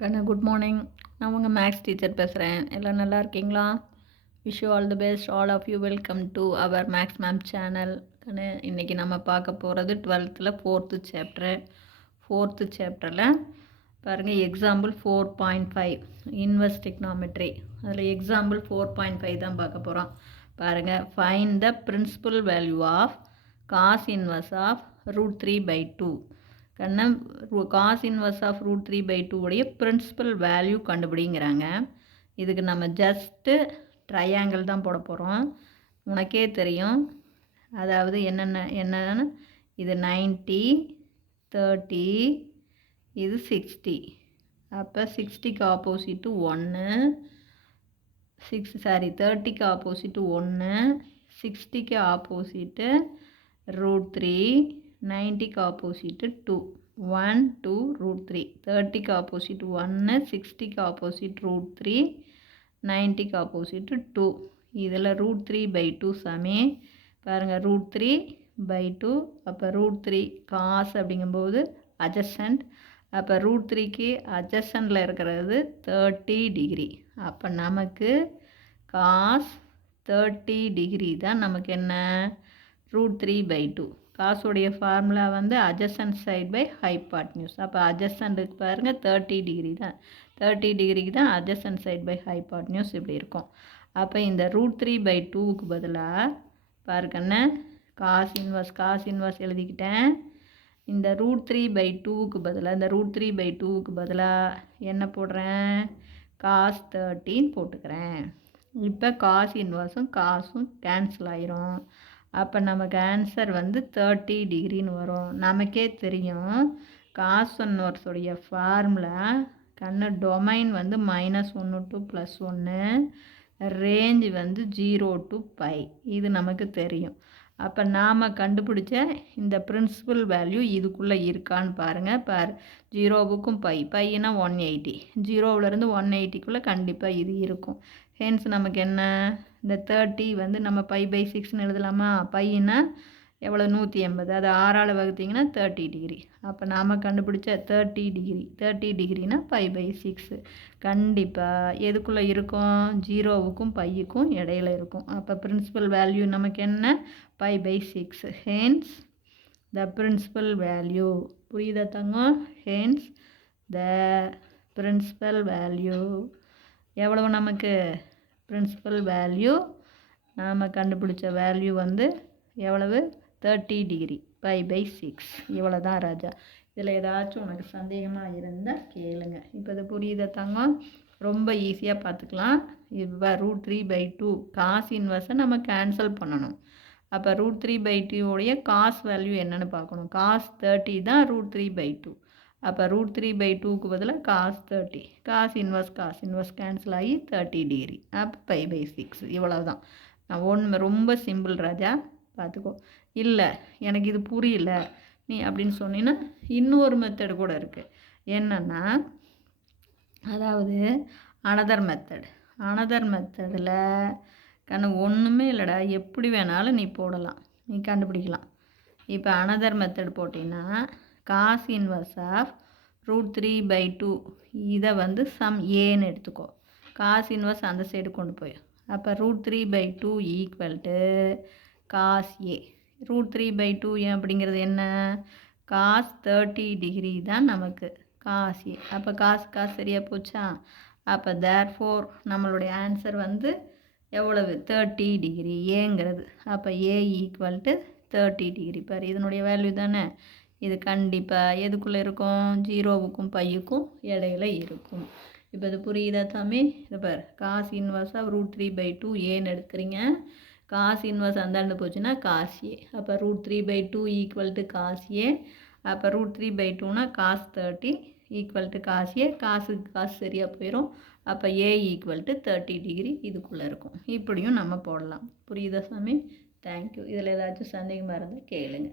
கண்ணா good morning. நான் உங்கள் maths teacher பேசுகிறேன். எல்லாம் நல்லா இருக்கீங்களா? Wish you all the best. All of you welcome to our maths ma'am channel. கண்ணு இன்றைக்கி நம்ம பார்க்க போகிறது 12th ஃபோர்த்து சாப்டரில் பாருங்கள், எக்ஸாம்பிள் 4.5 இன்வெர்ஸ் டிக்னாமெட்ரி. அதில் எக்ஸாம்பிள் 4.5 தான் பார்க்க போகிறோம். பாருங்கள், find the principal value of cos inverse of √3/2. கண்ணா காஸ் இன்வெர்ஸ் ஆஃப் √3/2 உடைய பிரின்சிபல் வேல்யூ கண்டுபிடிங்கிறாங்க. இதுக்கு நம்ம ஜஸ்ட்டு ட்ரையாங்கிள் தான் போட போகிறோம். உனக்கே தெரியும், அதாவது என்னென்னு இது 90, 30, இது 60. அப்போ 60க்கு ஆப்போசிட்டு 1, 30க்கு ஆப்போசிட்டு 1, 60க்கு ஆப்போசிட்டு √3, 90க்கு ஆப்போசிட்டு 2, 1, 2, √3. 30க்கு ஆப்போசிட் 1, 60க்கு ஆப்போசிட் √3, 90க்கு ஆப்போசிட் 2. இதில் √3/2 சமே பாருங்கள், √3/2. அப்போ √3 காஸ் அப்படிங்கும்போது அட்ஜசன்ட். அப்போ √3க்கு அட்ஜசன்டில் இருக்கிறது 30 டிகிரி. அப்போ நமக்கு காஸ் 30 டிகிரி தான் நமக்கு என்ன, √3/2. காசுடைய ஃபார்முலா வந்து அட்ஜசன்ட் சைட் பை ஹைபாட்னியூஸ். அப்போ அட்ஜசன்ட்டுக்கு பாருங்கள் 30 டிகிரி தான், 30 டிகிரிக்கு தான் அட்ஜசன்ட் சைட் பை ஹைபாட்னியூஸ் இப்படி இருக்கும். அப்போ இந்த √3/2க்கு பதிலாக பாருங்கண்ணே, காஸ் இன்வர்ஸ் எழுதிக்கிட்டேன். இந்த √3/2க்கு பதிலாக என்ன போடுறேன், காஸ் 30 போட்டுக்கிறேன். இப்போ காஸ் இன்வர்ஸும் காசும் கேன்சல் ஆயிரும். அப்போ நமக்கு ஆன்சர் வந்து 30 டிகிரின்னு வரும். நமக்கே தெரியும் காஸ் இன்வர்ஸுடைய ஃபார்முலா கண்ணு டொமைன் வந்து -1 to +1, ரேஞ்ச் வந்து 0 to π. இது நமக்கு தெரியும். அப்போ நாம் கண்டுபிடிச்ச இந்த பிரின்சிபல் வேல்யூ இதுக்குள்ளே இருக்கான்னு பாருங்கள். 0வுக்கும் பைனா 180, 0விலேருந்து 180க்குள்ளே கண்டிப்பாக இது இருக்கும். ஹென்ஸ் நமக்கு என்ன, இந்த 30 வந்து நம்ம π/6ன்னு எழுதலாமா? பையனா எவ்வளோ, 180. அது 6ஆல் வகுத்திங்கன்னா 30 டிகிரி. அப்போ நாம் கண்டுபிடிச்ச 30 டிகிரினா π/6 கண்டிப்பாக எதுக்குள்ளே இருக்கும், 0வுக்கும் பையுக்கும் இடையில இருக்கும். அப்போ பிரின்சிபல் வேல்யூ நமக்கு என்ன, π/6. ஹென்ஸ் த பிரின்சிபல் வேல்யூ, புரியுதா தங்கம்? ஹென்ஸ் த பிரின்சிபல் வேல்யூ எவ்வளவு, நமக்கு பிரின்சிபல் வேல்யூ நாம் கண்டுபிடிச்ச வேல்யூ வந்து எவ்வளவு, 30 டிகிரி, π/6. இவ்வளோ தான் ராஜா. இதில் ஏதாச்சும் உனக்கு சந்தேகமாக இருந்தால் கேளுங்க. இப்போ இது புரியுதா தங்கம்? ரொம்ப ஈஸியாக பார்த்துக்கலாம். இப்போ √3/2 காஸ் இன்வர்ஸை நம்ம கேன்சல் பண்ணணும். அப்போ √3/2 உடைய காஸ் வேல்யூ என்னென்னு பார்க்கணும். காஸ் 30 தான் √3/2. அப்போ √3/2க்கு பதிலாக காஸ் 30, காஸ் இன்வர்ஸ் கேன்சல் ஆகி 30 டிகிரி. அப்போ π/6. இவ்வளோ தான். நான் ரொம்ப சிம்பிள் ராஜா, பார்த்துக்கோ. இல்லை எனக்கு இது புரியல நீ அப்படின்னு சொன்னீங்கன்னா இன்னொரு மெத்தடு கூட இருக்குது. என்னென்னா, அதாவது அனதர் மெத்தடில் கண்ணு ஒன்றுமே இல்லைடா, எப்படி வேணாலும் நீ போடலாம், நீ கண்டுபிடிக்கலாம். இப்போ அனதர் மெத்தட் போட்டிங்கன்னா காஸ் இன்வர்ஸ் ஆஃப் √3/2 இதை வந்து சம் ஏன்னு எடுத்துக்கோ. காஸ் இன்வர்ஸ் அந்த சைடு கொண்டு போய், அப்போ √3/2 ஈக்குவல் டு காஸ் ஏ. √3/2 அப்படிங்கிறது என்ன, காஸ் 30 டிகிரி தான் நமக்கு காஸ் ஏ. அப்போ காஸ் சரியாக போச்சா? அப்போ தேர்ஃபோர் நம்மளுடைய ஆன்சர் வந்து எவ்வளவு, 30 டிகிரி ஏங்கிறது. அப்போ ஏ ஈக்குவல் டு 30 டிகிரி. பாரு, இதனுடைய வேல்யூ தானே. இது கண்டிப்பாக எதுக்குள்ளே இருக்கும், 0வுக்கும் பையுக்கும் இடையில இருக்கும். இப்போ இது புரியுதா தம்பி? இது பாரு, காஸ் இன்வர்ஸ் ஆஃப் √3/2 ஏன்னு எடுக்கிறீங்க. காஸ் இன்வர்ஸ் அந்தாண்டு போச்சுன்னா காஸ் ஏ. அப்போ √3/2 ஈக்குவல் டு காஸ் ஏ. அப்போ √3/2னா cos 30 equal to cos A. காசுக்கு காசு சரியாக போயிடும். அப்போ ஏ ஈக்குவல் டு 30 டிகிரி இதுக்குள்ளே இருக்கும். இப்படியும் நம்ம போடலாம். புரியுதா சாமி? தேங்க்யூ. இதில் ஏதாச்சும் சந்தேகமாக இருந்தால் கேளுங்க.